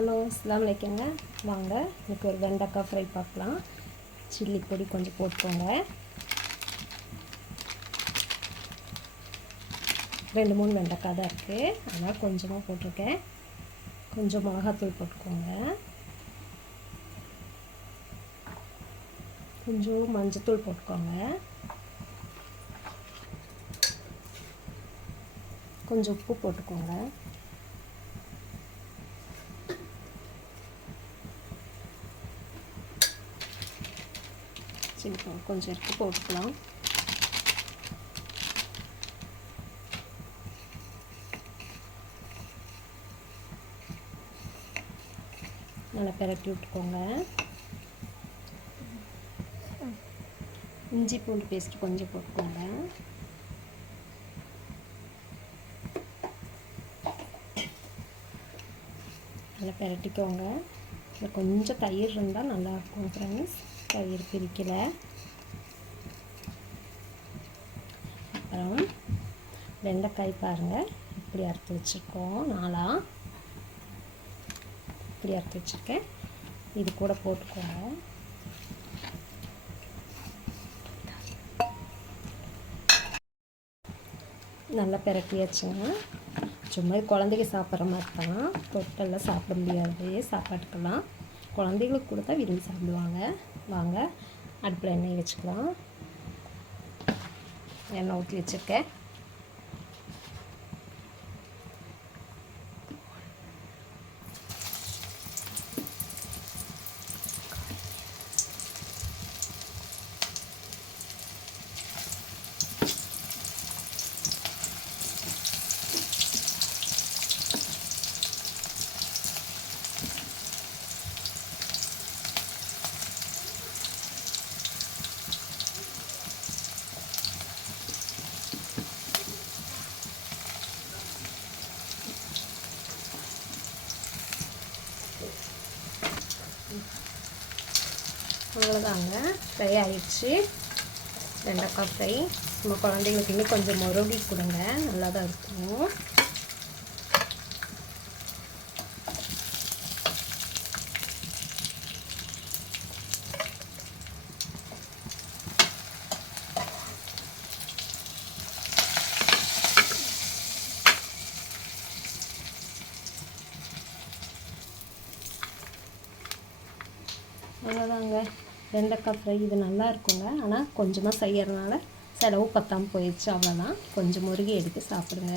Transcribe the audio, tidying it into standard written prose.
Hello, அஸ்ஸலாமு அலைக்குங்க. வாங்க இன்றைக்கி ஒரு வெண்டைக்காய் ஃப்ரை பார்க்கலாம். சில்லி பொடி கொஞ்சம் போட்டுக்கோங்க. 2-3 வெண்டைக்காய் தான் இருக்குது, அதனால் கொஞ்சமாக போட்டிருக்கேன். கொஞ்சம் மிளகாத்தூள் போட்டுக்கோங்க. கொஞ்சம் மஞ்சத்தூள் போட்டுக்கோங்க. கொஞ்சம் உப்பு போட்டுக்கோங்க. சில்லி கொஞ்சம் எடுத்து போட்டுக்கலாம். நல்லா பெரட்டி விட்டுக்கோங்க. இஞ்சி பூண்டு பேஸ்ட் கொஞ்சம் போட்டுக்கோங்க. நல்லா பெரட்டிக்கோங்க. இதில் கொஞ்சம் தயிர் இருந்தால் நல்லாயிருக்கும் ஃப்ரெண்ட்ஸ். தயிர் பிரிக்கல. அப்புறம் வெண்டைக்காய் பாருங்கள், இப்படி அறுத்து வச்சுருக்கோம். இப்படி அறுத்து வச்சுருக்கேன். இது கூட போட்டுக்கோங்க. நல்லா பெரட்டியாச்சுங்க. சும்மா குழந்தைங்க சாப்பிட்ற மாதிரி தான், தொட்டெல்லாம் சாப்பிட முடியாது சாப்பாட்டுக்கெல்லாம். குழந்தைங்களுக்கு கூட தான் விரும்பி சாப்பிடுவாங்க. வாங்க அடுப்பில் எண்ணெய் வச்சுக்கலாம். எண்ணெய் ஊற்றி வச்சுருக்கேன். அவ்வளோதாங்க, ஃப்ரை ஆகிடுச்சு. வெண்டைக்காய் ஃப்ரை. நம்ம குழந்தைங்களுக்கு இன்னும் கொஞ்சம் முருகி கொடுங்க, நல்லா தான் இருக்கும். அவ்வளோதாங்க, வெண்டைக்காய் ஃப்ரை. இது நல்லா இருக்குங்க, ஆனால் கொஞ்சமாக செய்யறதுனால செலவு பத்தாமல் போயிடுச்சு. அவ்வளோதான். கொஞ்சம் முருகி எடுத்து சாப்பிடுங்க.